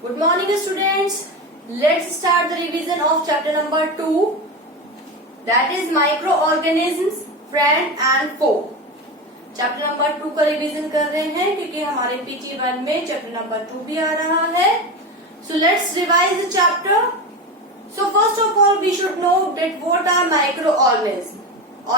Good morning students. Let's start the revision of chapter number 2, that is microorganisms, friend and foe. Chapter number 2 का revision कर रहे हैं क्योंकि हमारे PT1 में चैप्टर नंबर 2 भी आ रहा है. So let's revise the chapter. So first of all we should know that what are microorganisms.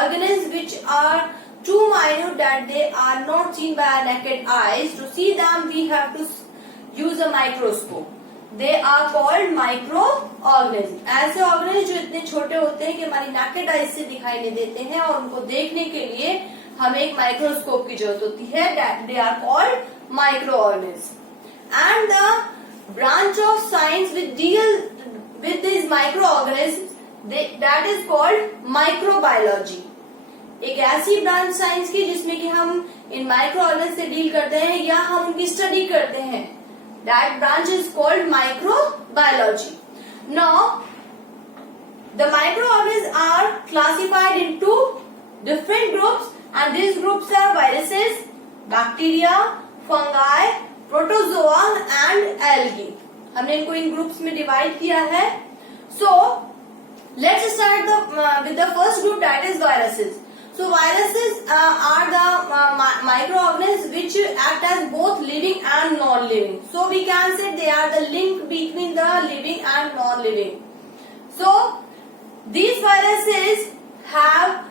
Organisms which are too minute that they are not seen by our naked eyes. To see them we have to use a microscope. They are called microorganisms. ऐसे organism जो इतने छोटे होते हैं कि हमारी naked eyes से दिखाई नहीं देते हैं और उनको देखने के लिए हमें एक माइक्रोस्कोप की जरूरत होती है. They are called microorganisms. And the branch of science which deal with these microorganisms, that is called microbiology. एक ऐसी ब्रांच साइंस की जिसमें कि हम इन माइक्रोऑर्गेनिज्म से डील करते हैं या हम उनकी स्टडी करते हैं. That branch is called microbiology. Now, the microorganisms are classified into different groups, and these groups are viruses, bacteria, fungi, protozoa and algae. हमने इनको इन ग्रुप्स में डिवाइड किया है. So, let's start with the first group, that is viruses. So viruses are the microorganisms which act as both living and non-living. So we can say they are the link between the living and non-living. So these viruses have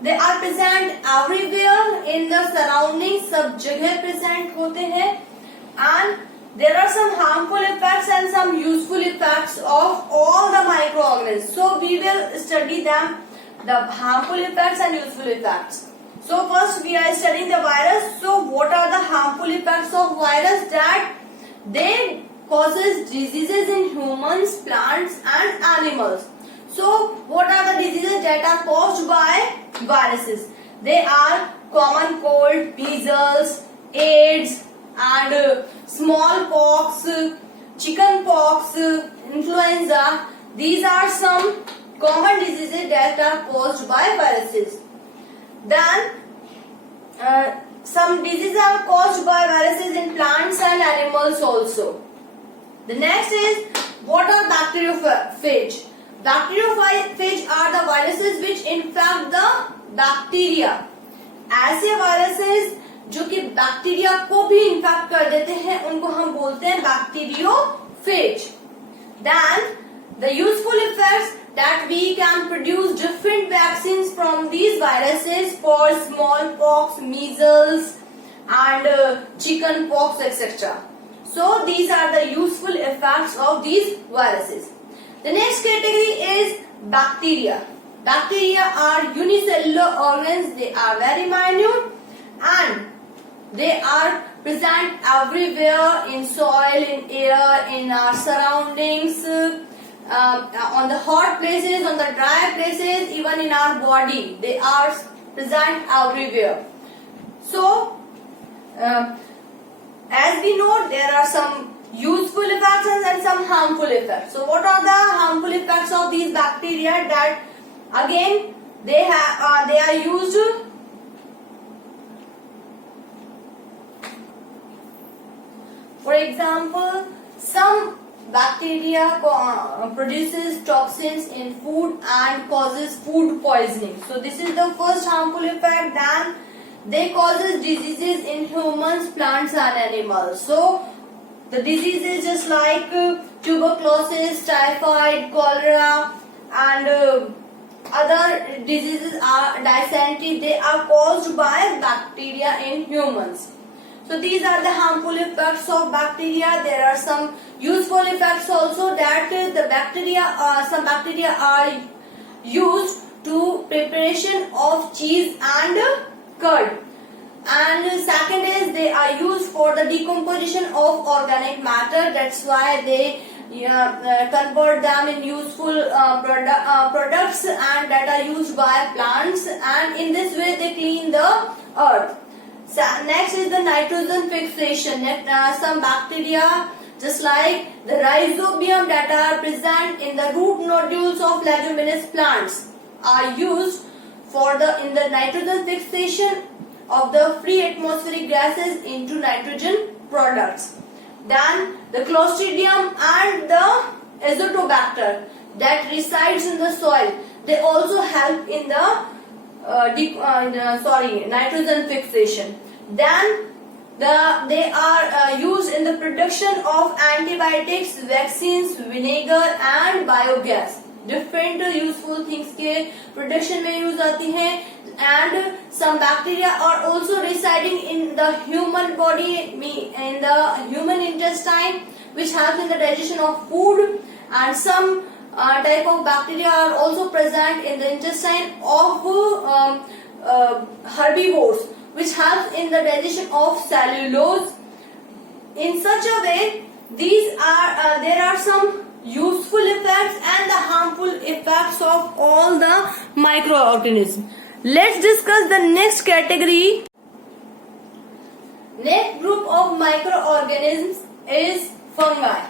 they are present everywhere in the surroundings. सब जगह present होते हैं, and there are some harmful effects and some useful effects of all the microorganisms. So we will study them, the harmful effects and useful effects. So first we are studying the virus. So what are the harmful effects of virus? That they causes diseases in humans, plants and animals. So what are the diseases that are caused by viruses? They are common cold, measles, AIDS and smallpox, chickenpox, influenza. These are some common diseases that are caused by viruses. Then some diseases are caused by viruses in plants and animals also. The next is, what are bacteriophage? Bacteriophage are the viruses which infect the bacteria. ऐसे viruses जो कि bacteria को भी infect कर देते हैं उनको हम बोलते हैं bacteriophage. Then the useful effects, that we can produce different vaccines from these viruses for smallpox, measles and chickenpox, etc. So these are the useful effects of these viruses. The next category is bacteria. Bacteria are unicellular organs. They are very minute and they are present everywhere in soil, in air, in our surroundings, on the hot places, on the dry places, even in our body. They are present everywhere. So, as we know, there are some useful effects and some harmful effects. So, what are the harmful effects of these bacteria? That again, they are used for example, some bacteria produces toxins in food and causes food poisoning. So this is the first harmful effect. Then they causes diseases in humans, plants and animals. So the diseases just like tuberculosis, typhoid, cholera and other diseases are dysentery. They are caused by bacteria in humans. So these are the harmful effects of bacteria. There are some useful effects also, that some bacteria are used to preparation of cheese and curd. And second is, they are used for the decomposition of organic matter. That's why they convert them in useful products and that are used by plants, and in this way they clean the earth. So next is the nitrogen fixation. Some bacteria just like the rhizobium that are present in the root nodules of leguminous plants are used in the nitrogen fixation of the free atmospheric gases into nitrogen products. Then the Clostridium and the Azotobacter that resides in the soil, they also help in the nitrogen fixation. Then they are used in the production of antibiotics, vaccines, vinegar and biogas. Different useful things के production में use आती हैं. And some bacteria are also residing in the human body, in the human intestine, which helps in the digestion of food. And some type of bacteria are also present in the intestine of herbivores, which helps in the digestion of cellulose. In such a way, there are some useful effects and the harmful effects of all the microorganisms. Let's discuss the next category. Next group of microorganisms is fungi.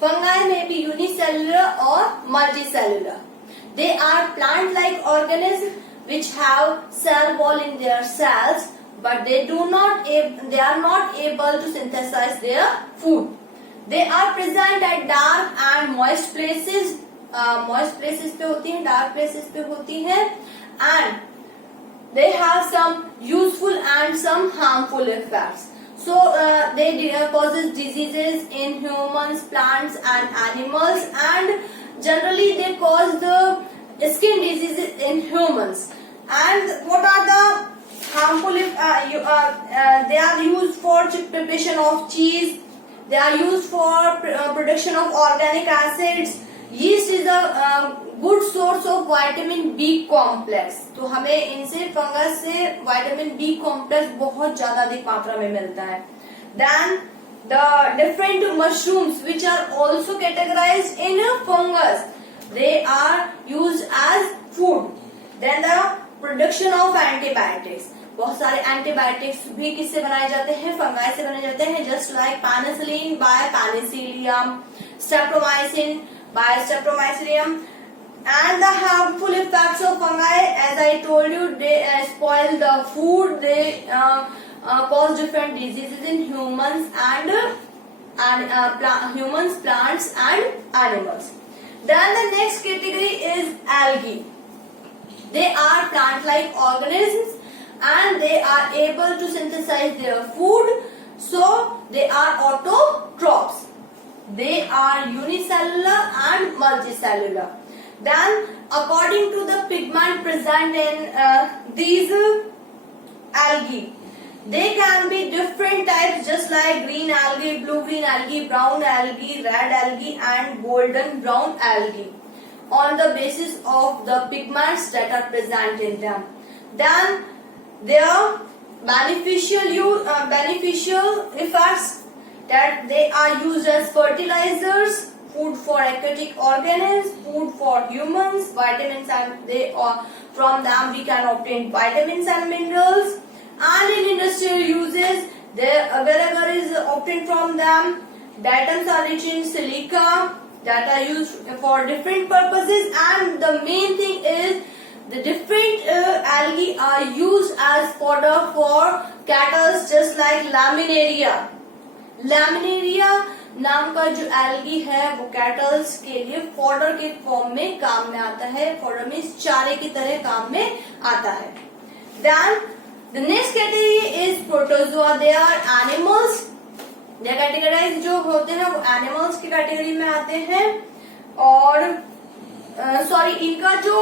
Fungi may be unicellular or multicellular. They are plant-like organisms which have cell wall in their cells, but they are not able to synthesize their food. They are present at dark and moist places. Moist places पे होती हैं, dark places पे होती हैं, and they have some useful and some harmful effects. So they causes diseases in humans, plants and animals, and generally they cause the skin diseases in humans. And what are the harmful? They are used for preparation of cheese. They are used for production of organic acids. Yeast is a good source of vitamin B complex. तो हमें इनसे fungus से vitamin B complex बहुत ज्यादा अधिक मात्रा में मिलता है. Then the different mushrooms which are also categorized in fungus, they are used as food. Then the production of antibiotics. बहुत सारे एंटीबायोटिक्स भी किससे बनाए जाते हैं? फंगाई से बनाए जाते हैं. Just like penicillin by penicillium, streptomycin by Streptomycinium. And the harmful effects of fungi, as I told you, they spoil the food, they cause different diseases in humans and humans, plants and animals. Then the next category is algae. They are plant-like organisms and they are able to synthesize their food, so they are autotrophs. They are unicellular and multicellular. Then, according to the pigment present in these algae, they can be different types, just like green algae, blue green algae, brown algae, red algae and golden brown algae, on the basis of the pigments that are present in them. Then their beneficial effects, that they are used as fertilizers, food for aquatic organisms, food for humans, vitamins, and from them we can obtain vitamins and minerals. And in industrial uses, wherever is obtained from them, diatoms are rich in silica that are used for different purposes. And the main thing is the different algae are used as fodder for cattle, just like Laminaria. Laminaria नाम का जो algae है वो kettles के लिए fodder के form में काम में आता है. फॉडर में चारे की तरह काम में आता है. Then the next category is protozoa. They are animals. They categorise जो होते हैं वो एनिमल्स की कैटेगरी में आते हैं. और इनका जो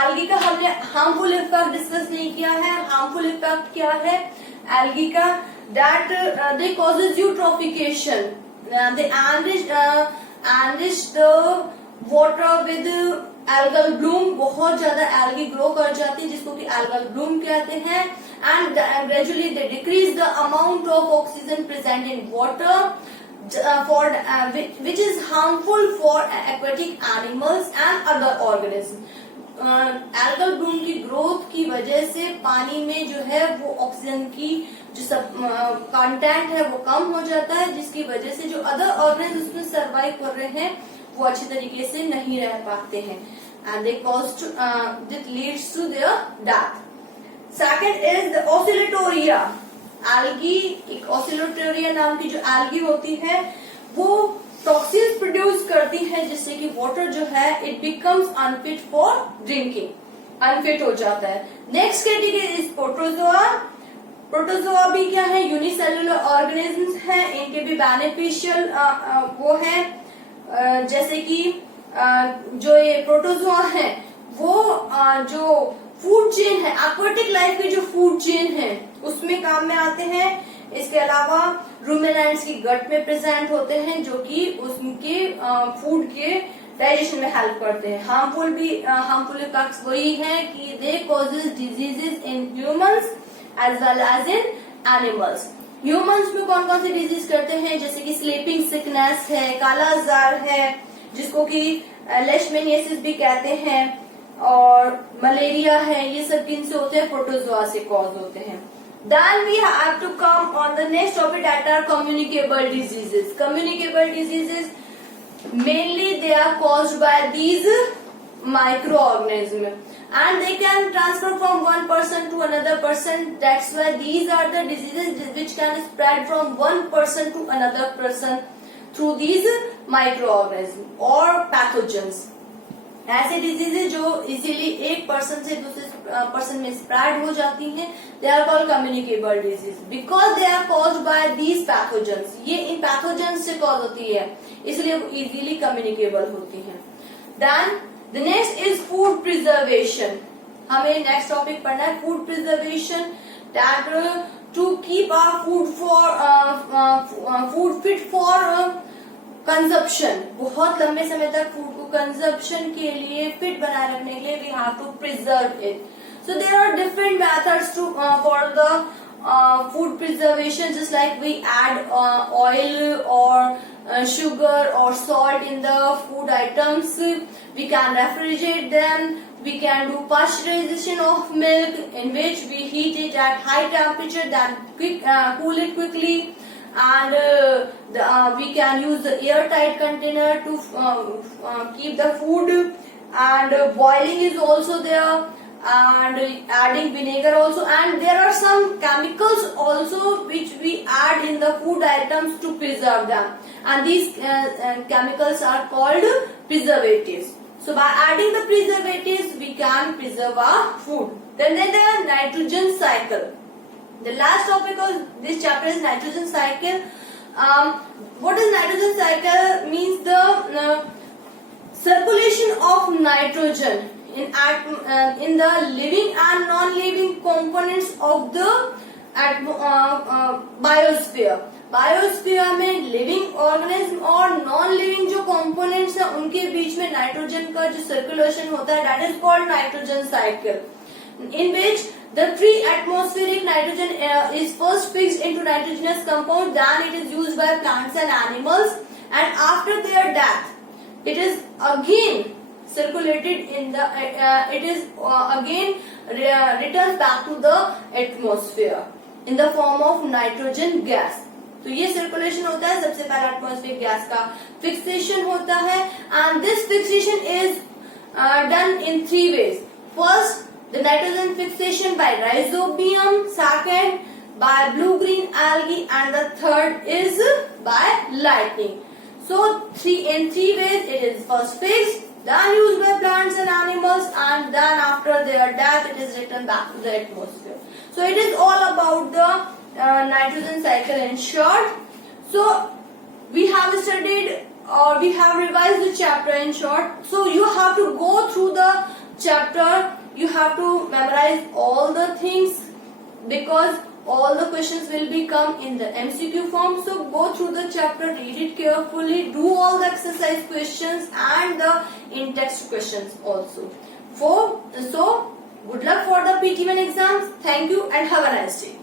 एल्गी का हमने हार्मफुल इफेक्ट डिस्कस नहीं किया है. हार्मफुल इफेक्ट क्या है एल्गी का? that they causes eutrophication. They enrich the water with algal bloom. बहुत ज्यादा algae grow कर जाती है जिसको कि algal bloom कहते हैं. And gradually they decrease the amount of oxygen present in water, which is harmful for aquatic animals and other organisms. Algal Bloom की ग्रोथ की वजह से पानी में जो है वो ऑक्सीजन की जो कंटेंट है वो कम हो जाता है, जिसकी वजह से जो अदर ऑर्गेनिज्म उसमें सर्वाइव कर रहे हैं वो अच्छी तरीके से नहीं रह पाते हैं. And they cause this leads to their death. Second is the oscillatoria. Algae, एक ऑसिलोटेरिया नाम की जो एल्गी होती है वो टॉक्सिन्स प्रोड्यूस करती है, जिससे कि वाटर जो है it becomes unfit for drinking, unfit हो जाता है। Next category is protozoa. Protozoa भी क्या है, यूनिसेलुलर ऑर्गेनिजम्स हैं, इनके भी बेनिफिशियल वो है, जैसे कि जो ये प्रोटोजोआ है वो जो फूड चेन है, एक्वाटिक लाइफ की जो फूड चेन है उसमें काम में आते हैं। इसके अलावा रूमिनेंट्स की गट में प्रेजेंट होते हैं, जो कि उनके फूड के डाइजेशन में हेल्प करते हैं। हार्मफुल इफेक्ट्स वही है कि they causes diseases in humans as well as in animals. Humans में कौन कौन सी डिजीज करते हैं, जैसे कि स्लीपिंग सिकनेस है, काला जार है, जिसको कि लेशमेनियासिस भी कहते हैं, और मलेरिया है, ये सब किन से होते हैं, प्रोटोजोआ से कॉज होते हैं। Then we have to come on the next topic that are communicable diseases. Communicable diseases mainly they are caused by these microorganisms and they can transfer from one person to another person. That's why these are the diseases which can spread from one person to another person through these microorganisms or pathogens. ऐसे diseases जो easily एक person से दूसरे person में spread हो जाती हैं, they are called communicable disease because they are caused by these pathogens. ये इन पैथोजेंस से कॉज होती है, इसलिए वो इजीली कम्युनिकेबल होती हैं। Then the next is food preservation. हमें नेक्स्ट टॉपिक पढ़ना है food preservation, that to keep our food fit for consumption. बहुत लंबे समय तक फूड को कंजप्शन के लिए फिट बनाए रखने के लिए we have to preserve it. So there are different methods to for the food preservation, just like we add oil और sugar or salt in the food items. We can refrigerate them. We can do pasteurization of milk, in which we heat it at high temperature, then cool it quickly. And we can use the airtight container to keep the food, and boiling is also there, and adding vinegar also, and there are some chemicals also which we add in the food items to preserve them, and these chemicals are called preservatives. So by adding the preservatives we can preserve our food. Then the nitrogen cycle. The last topic of this chapter is nitrogen cycle. What is nitrogen cycle? Means the circulation of nitrogen in the living and non-living components of the biosphere. Biosphere में living organism और non living जो components हैं उनके बीच में nitrogen का जो circulation होता है, that is called nitrogen cycle, in which the free atmospheric nitrogen is first fixed into nitrogenous compound, then it is used by plants and animals, and after their death it is again circulated in the it is again returns back to the atmosphere in the form of nitrogen gas. तो ये circulation होता है, सबसे पहले atmospheric gas का fixation होता है, and this fixation is done in 3 ways. First, the nitrogen fixation by rhizobium, second by blue-green algae, and the third is by lightning. So in 3 ways it is first fixed, then used by plants and animals, and then after their death it is returned back to the atmosphere. So it is all about the nitrogen cycle in short. So we have studied or we have revised the chapter in short. So you have to go through the chapter. You have to memorize all the things because all the questions will be come in the MCQ form. So go through the chapter, read it carefully, do all the exercise questions and the in-text questions also. So good luck for the PT1 exams. Thank you and have a nice day.